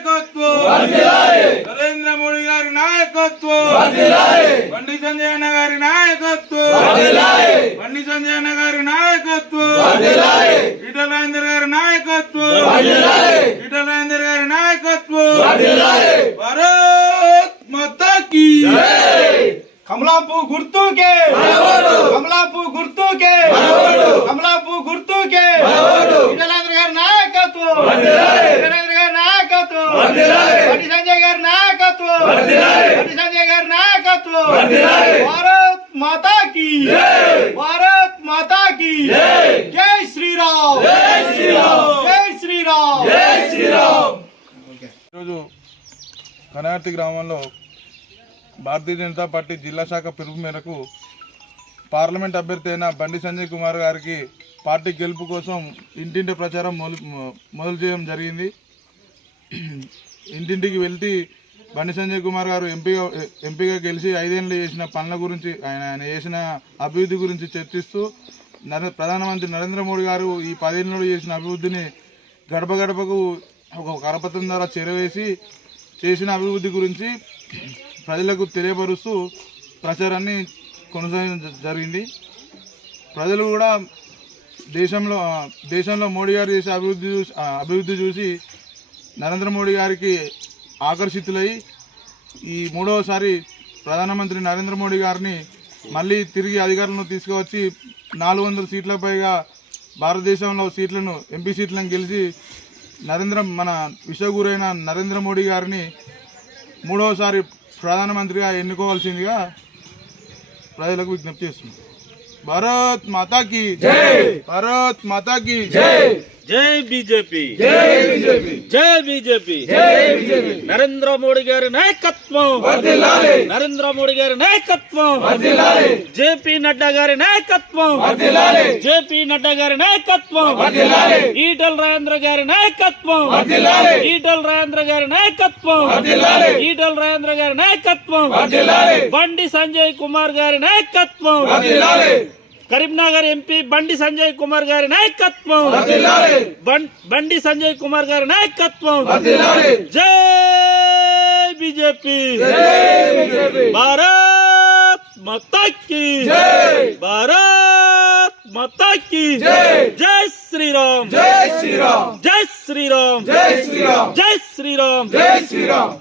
నాయకత్వం నరేంద్ర మోడీ గారి నాయకత్వం బండి సంజయ్ అన్న గారి నాయకత్వం బండి సంజయ్ అన్న గారి నాయకత్వం ఈటల రాజేందర్ గారి నాయకత్వం ఈటల రాజేందర్ గారి నాయకత్వం భారత్ మాతా కీ కమలాపు గుర్తుకే కమలాపు గుర్తుకే కమలాపు గుర్తుకే ఈటల గారి నాయకత్వం ఈటల గారి నాయకత్వం బండి సంజయ్ గారి నాయకత్వం బండి సంజయ్ గారి నాయకత్వం భారత్ మాతా కీ భారత్ మాతా కీ జై శ్రీరామ్ జై శ్రీరామ్ జై శ్రీరామ్ జై శ్రీరామ్. ఈరోజు కనగర్తి గ్రామంలో భారతీయ జనతా పార్టీ జిల్లా శాఖ పిలుపు మేరకు పార్లమెంట్ అభ్యర్థి అయిన బండి సంజయ్ కుమార్ గారికి పార్టీ గెలుపు కోసం ఇంటింటి ప్రచారం మొదలు చేయడం జరిగింది. ఇంటింటికి వెళ్తే బండి సంజయ్ కుమార్ గారు ఎంపీగా గెలిచి 5 ఏళ్ళు చేసిన పనుల గురించి ఆయన చేసిన అభివృద్ధి గురించి చర్చిస్తూ ప్రధానమంత్రి నరేంద్ర మోడీ గారు ఈ 10 ఏళ్ళలో చేసిన అభివృద్ధిని గడప గడపకు ఒక కరపత్రం ద్వారా చేరవేసి చేసిన అభివృద్ధి గురించి ప్రజలకు తెలియపరుస్తూ ప్రచారాన్ని కొనసాగించడం జరిగింది. ప్రజలు కూడా దేశంలో మోడీ గారు చేసే అభివృద్ధి చూసి నరేంద్ర మోడీ గారికి ఆకర్షితులై ఈ 3వసారి ప్రధానమంత్రి నరేంద్ర మోడీ గారిని మళ్ళీ తిరిగి అధికారంలో తీసుకువచ్చి 400 సీట్ల పైగా భారతదేశంలో సీట్లను ఎంపీ సీట్లను గెలిచి మన విశ్వగురైన నరేంద్ర మోడీ గారిని 3వసారి ప్రధానమంత్రిగా ఎన్నుకోవాల్సిందిగా ప్రజలకు విజ్ఞప్తి చేస్తున్నాం. భారత్ మాతా కీ జై భారత్ మాతా కీ జై జై బీజేపీ జై బీజేపీ నరేంద్ర మోడీ గారి నాయకత్వం నరేంద్ర మోడీ గారి నాయకత్వం జేపీ నడ్డా గారి నాయకత్వం జేపీ నడ్డా గారి నాయకత్వం ఈటల రాజేంద్ర గారి నాయకత్వం ఈటల రాజేంద్ర గారి నాయకత్వం ఈటల రాజేంద్ర గారి నాయకత్వం బండి సంజయ్ కుమార్ గారి నాయకత్వం కరీంనగర్ ఎంపీ బండి సంజయ్ కుమార్ గారి నాయకత్వం బండి సంజయ్ కుమార్ గారి నాయకత్వం జై బీజేపీ భారత్ మాతా కీ భారత్ మాతా కీ జై శ్రీరామ్ జై శ్రీరామ్ జై శ్రీరామ్ జై శ్రీరామ్ జై శ్రీరామ్ జై శ్రీరామ్.